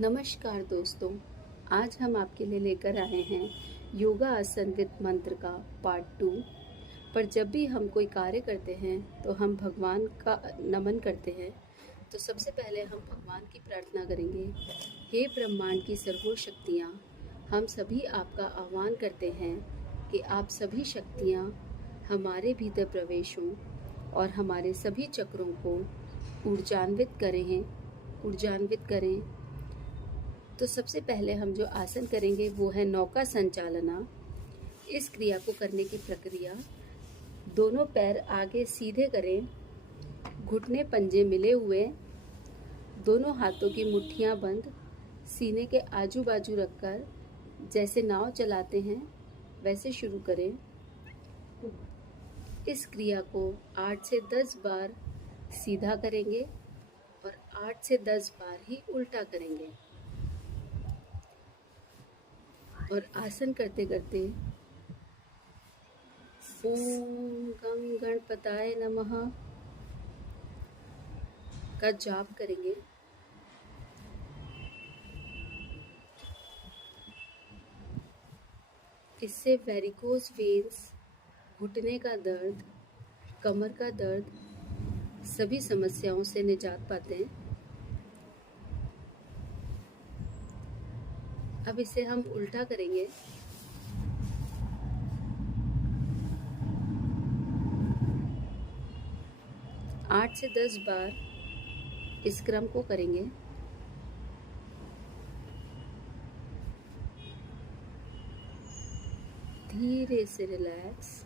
नमस्कार दोस्तों। आज हम आपके लिए लेकर आए हैं योगा आसन विद मंत्र का पार्ट 2। पर जब भी हम कोई कार्य करते हैं तो हम भगवान का नमन करते हैं। तो सबसे पहले हम भगवान की प्रार्थना करेंगे। हे ब्रह्मांड की सर्वो शक्तियाँ, हम सभी आपका आह्वान करते हैं कि आप सभी शक्तियाँ हमारे भीतर प्रवेश हों और हमारे सभी चक्रों को ऊर्जान्वित करें। तो सबसे पहले हम जो आसन करेंगे वो है नौका संचालना। इस क्रिया को करने की प्रक्रिया, दोनों पैर आगे सीधे करें, घुटने पंजे मिले हुए, दोनों हाथों की मुट्ठियां बंद, सीने के आजू बाजू रखकर जैसे नाव चलाते हैं वैसे शुरू करें। इस क्रिया को 8 से 10 बार सीधा करेंगे और 8 से 10 बार ही उल्टा करेंगे। और आसन करते करते ओम गं गणपताय नमः का जाप करेंगे। इससे वेरिकोज वेन्स, घुटने का दर्द, कमर का दर्द, सभी समस्याओं से निजात पाते हैं। अब इसे हम उल्टा करेंगे। आठ से 10 बार इस क्रम को करेंगे। धीरे से रिलैक्स।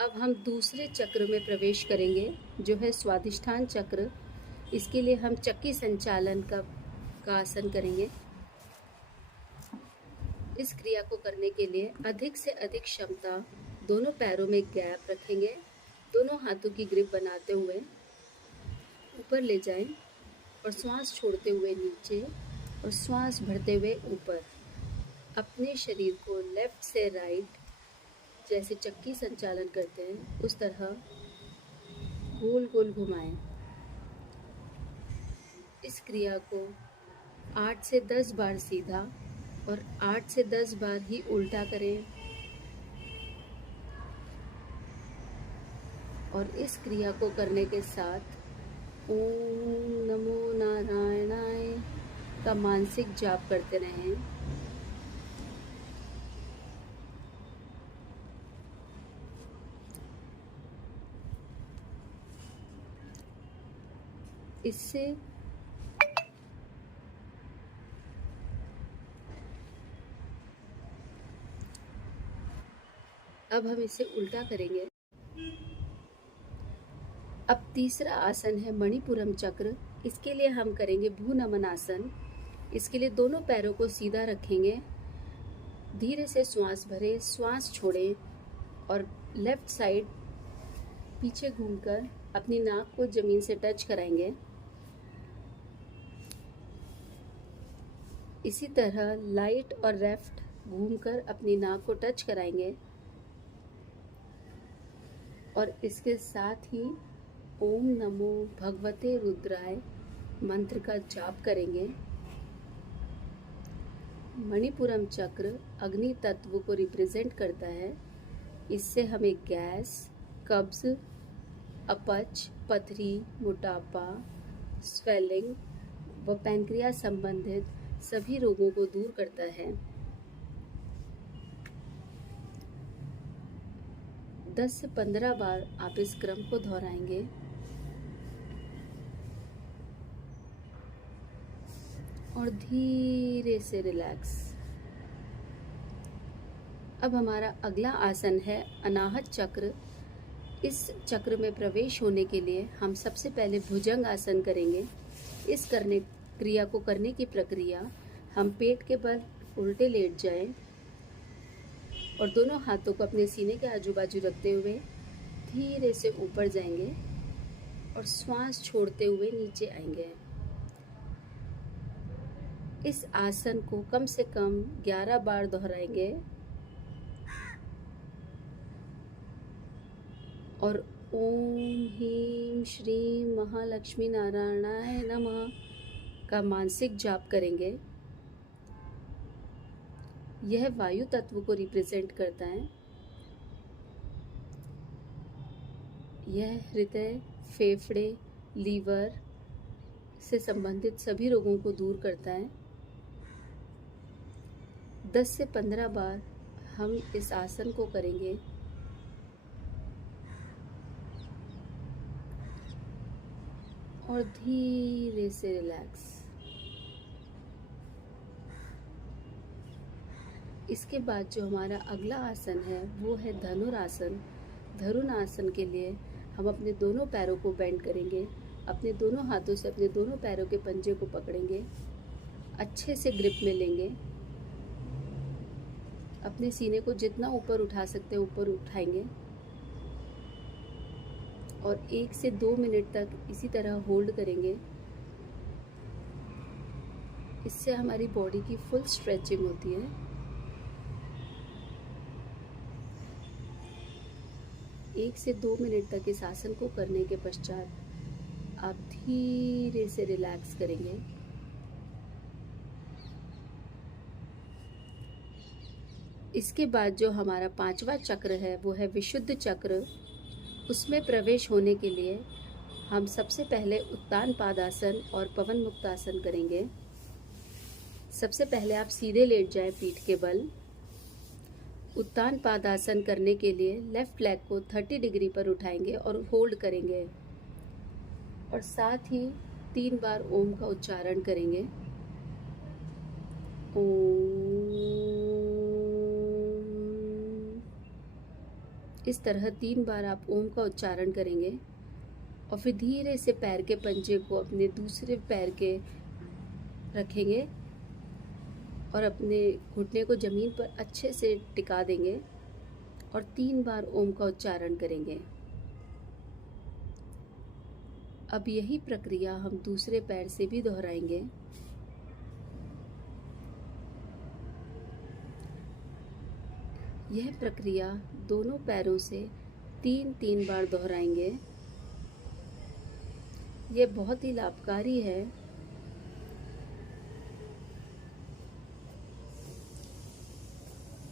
अब हम दूसरे चक्र में प्रवेश करेंगे जो है स्वादिष्ठान चक्र। इसके लिए हम चक्की संचालन का आसन करेंगे। इस क्रिया को करने के लिए अधिक से अधिक क्षमता, दोनों पैरों में गैप रखेंगे, दोनों हाथों की ग्रिप बनाते हुए ऊपर ले जाएं और श्वास छोड़ते हुए नीचे और श्वास भरते हुए ऊपर। अपने शरीर को लेफ्ट से राइट जैसे चक्की संचालन करते हैं उस तरह गोल गोल घुमाएं। इस क्रिया को 8 से 10 बार सीधा और 8 से 10 बार ही उल्टा करें। और इस क्रिया को करने के साथ ओम नमो नारायणाय का मानसिक जाप करते रहें। इससे अब हम इसे उल्टा करेंगे। अब तीसरा आसन है मणिपुरम चक्र। इसके लिए हम करेंगे भू नमन आसन। इसके लिए दोनों पैरों को सीधा रखेंगे, धीरे से श्वास भरें, श्वास छोड़ें और लेफ्ट साइड पीछे घूमकर अपनी नाक को जमीन से टच कराएंगे। इसी तरह लाइट और लेफ्ट घूमकर अपनी नाक को टच कराएंगे और इसके साथ ही ओम नमो भगवते रुद्राय मंत्र का जाप करेंगे। मणिपुरम चक्र अग्नि तत्व को रिप्रेजेंट करता है। इससे हमें गैस, कब्ज, अपच, पथरी, मोटापा, स्वेलिंग व पैंक्रियास संबंधित सभी रोगों को दूर करता है। 10 से 15 बार आप इस क्रम को दोहराएंगे। और धीरे से रिलैक्स। अब हमारा अगला आसन है अनाहत चक्र। इस चक्र में प्रवेश होने के लिए हम सबसे पहले भुजंग आसन करेंगे। इस क्रिया को करने की प्रक्रिया, हम पेट के बल उल्टे लेट जाएं और दोनों हाथों को अपने सीने के आजू बाजू रखते हुए धीरे से ऊपर जाएंगे और श्वास छोड़ते हुए नीचे आएंगे। इस आसन को कम से कम 11 बार दोहराएंगे और ओम ह्रीं श्रीं महालक्ष्मी नारायणाय नमः का मानसिक जाप करेंगे। यह वायु तत्व को रिप्रेजेंट करता है। यह हृदय, फेफड़े, लीवर से संबंधित सभी रोगों को दूर करता है। 10 से 15 बार हम इस आसन को करेंगे। और धीरे से रिलैक्स। इसके बाद जो हमारा अगला आसन है वो है धनुरासन। धनुरासन के लिए हम अपने दोनों पैरों को बेंड करेंगे, अपने दोनों हाथों से अपने दोनों पैरों के पंजे को पकड़ेंगे, अच्छे से ग्रिप में लेंगे, अपने सीने को जितना ऊपर उठा सकते हैं ऊपर उठाएंगे और 1 से 2 मिनट तक इसी तरह होल्ड करेंगे। इससे हमारी बॉडी की फुल स्ट्रेचिंग होती है। 1 से 2 मिनट तक इस आसन को करने के पश्चात आप धीरे से रिलैक्स करेंगे। इसके बाद जो हमारा 5वां चक्र है वो है विशुद्ध चक्र। उसमें प्रवेश होने के लिए हम सबसे पहले उत्तान पादासन और पवन मुक्तासन करेंगे। सबसे पहले आप सीधे लेट जाएं पीठ के बल। उत्तान पादासन करने के लिए लेफ्ट लेग को 30 डिग्री पर उठाएंगे और होल्ड करेंगे और साथ ही 3 बार ओम का उच्चारण करेंगे। ओम। इस तरह 3 बार आप ओम का उच्चारण करेंगे और फिर धीरे से पैर के पंजे को अपने दूसरे पैर के रखेंगे और अपने घुटने को ज़मीन पर अच्छे से टिका देंगे और 3 बार ओम का उच्चारण करेंगे। अब यही प्रक्रिया हम दूसरे पैर से भी दोहराएंगे। यह प्रक्रिया दोनों पैरों से 3-3 बार दोहराएंगे। यह बहुत ही लाभकारी है।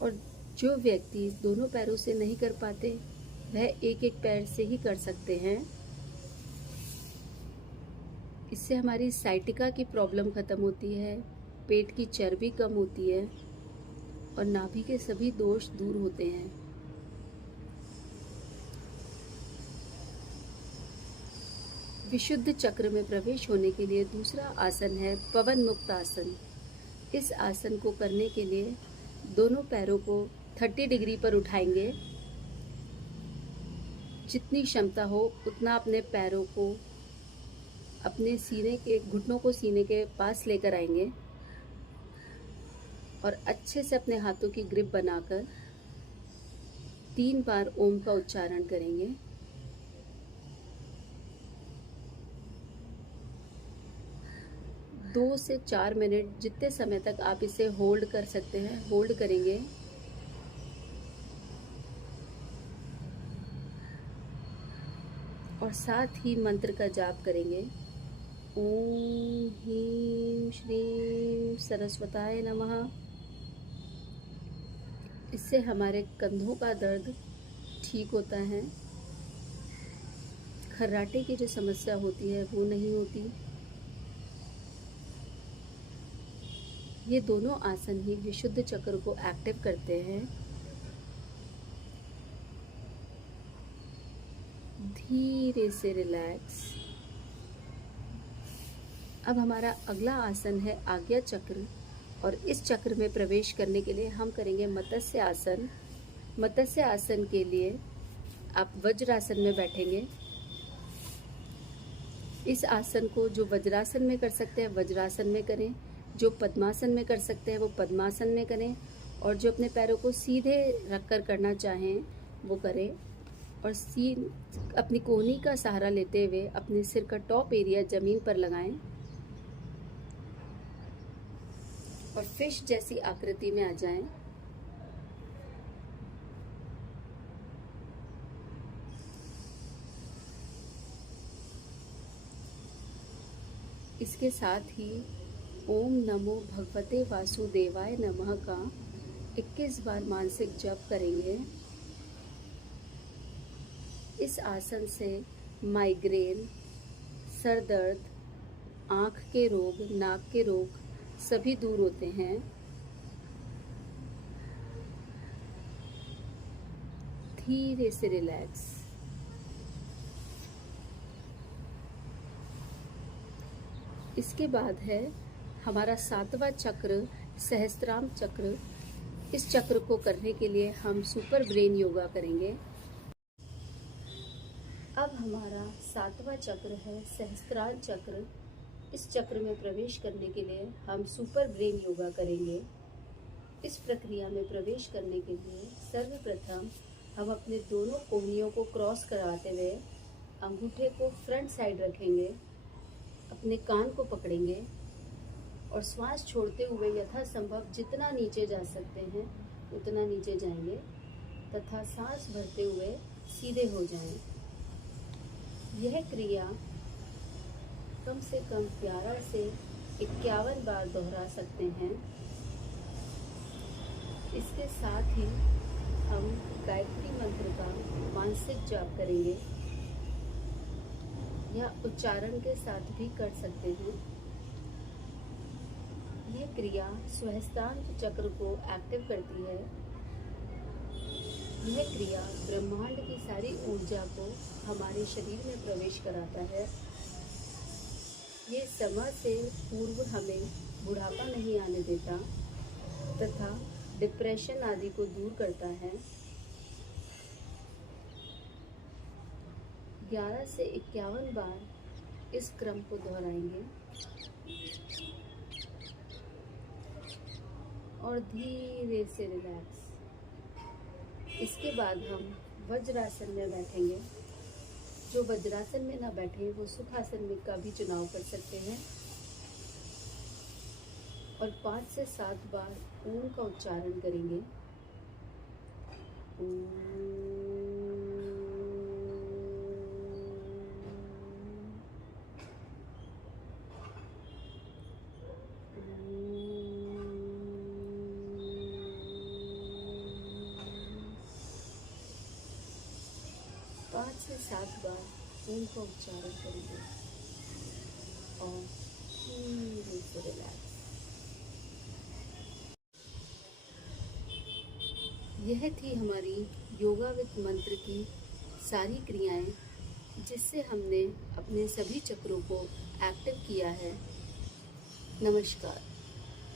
और जो व्यक्ति दोनों पैरों से नहीं कर पाते वह एक पैर से ही कर सकते हैं। इससे हमारी साइटिका की प्रॉब्लम ख़त्म होती है, पेट की चर्बी कम होती है और नाभि के सभी दोष दूर होते हैं। विशुद्ध चक्र में प्रवेश होने के लिए दूसरा आसन है पवन मुक्त आसन। इस आसन को करने के लिए दोनों पैरों को 30 डिग्री पर उठाएंगे। जितनी क्षमता हो उतना अपने पैरों को अपने सीने के घुटनों को सीने के पास लेकर आएंगे और अच्छे से अपने हाथों की ग्रिप बनाकर 3 बार ओम का उच्चारण करेंगे। दो से 4 मिनट जितने समय तक आप इसे होल्ड कर सकते हैं होल्ड करेंगे। और साथ ही मंत्र का जाप करेंगे। ओम ह्रीं श्रीं सरस्वताय नमः। इससे हमारे कंधों का दर्द ठीक होता है, खर्राटे की जो समस्या होती है वो नहीं होती। ये दोनों आसन ही विशुद्ध चक्र को एक्टिव करते हैं। धीरे से रिलैक्स। अब हमारा अगला आसन है आज्ञा चक्र और इस चक्र में प्रवेश करने के लिए हम करेंगे मत्स्य आसन। मत्स्य आसन के लिए आप वज्रासन में बैठेंगे। इस आसन को जो वज्रासन में कर सकते हैं वज्रासन में करें, जो पद्मासन में कर सकते हैं वो पद्मासन में करें और जो अपने पैरों को सीधे रखकर करना चाहें वो करें। और अपनी कोहनी का सहारा लेते हुए अपने सिर का टॉप एरिया ज़मीन पर लगाएं और फिश जैसी आकृति में आ जाएं। इसके साथ ही ओम नमो भगवते वासुदेवाय नमः का 21 बार मानसिक जप करेंगे। इस आसन से माइग्रेन, सर दर्द, आँख के रोग, नाक के रोग सभी दूर होते हैं। धीरे से रिलैक्स। इसके बाद है हमारा 7वां चक्र, सहस्त्राम चक्र। इस चक्र को करने के लिए हम सुपर ब्रेन योगा करेंगे। अब हमारा 7वां चक्र है सहस्त्रार चक्र। इस चक्र में प्रवेश करने के लिए हम सुपर ब्रेन योगा करेंगे। इस प्रक्रिया में प्रवेश करने के लिए सर्वप्रथम हम अपने दोनों कोहनियों को क्रॉस कराते हुए अंगूठे को फ्रंट साइड रखेंगे, अपने कान को पकड़ेंगे और श्वास छोड़ते हुए यथासंभव जितना नीचे जा सकते हैं उतना नीचे जाएंगे तथा सांस भरते हुए सीधे हो जाएं। यह क्रिया कम से कम 11 से 51 बार दोहरा सकते हैं। इसके साथ ही हम गायत्री मंत्र का मानसिक जाप करेंगे या उच्चारण के साथ भी कर सकते हैं। यह क्रिया सहस्त्रार चक्र को एक्टिव करती है। यह क्रिया ब्रह्मांड की सारी ऊर्जा को हमारे शरीर में प्रवेश कराता है। ये समय से पूर्व हमें बुढ़ापा नहीं आने देता तथा डिप्रेशन आदि को दूर करता है। 11 से 51 बार इस क्रम को दोहराएंगे और धीरे से रिलैक्स। इसके बाद हम वज्रासन में बैठेंगे। जो वज्रासन में ना बैठे वो सुखासन में का भी चुनाव कर सकते हैं और 5 से 7 बार ओम का उच्चारण करेंगे। पाँच से 7 बार ओम का उच्चारण करेंगे और धीरे से रिलैक्स। यह थी हमारी योगा विद मंत्र की सारी क्रियाएं, जिससे हमने अपने सभी चक्रों को एक्टिव किया है। नमस्कार।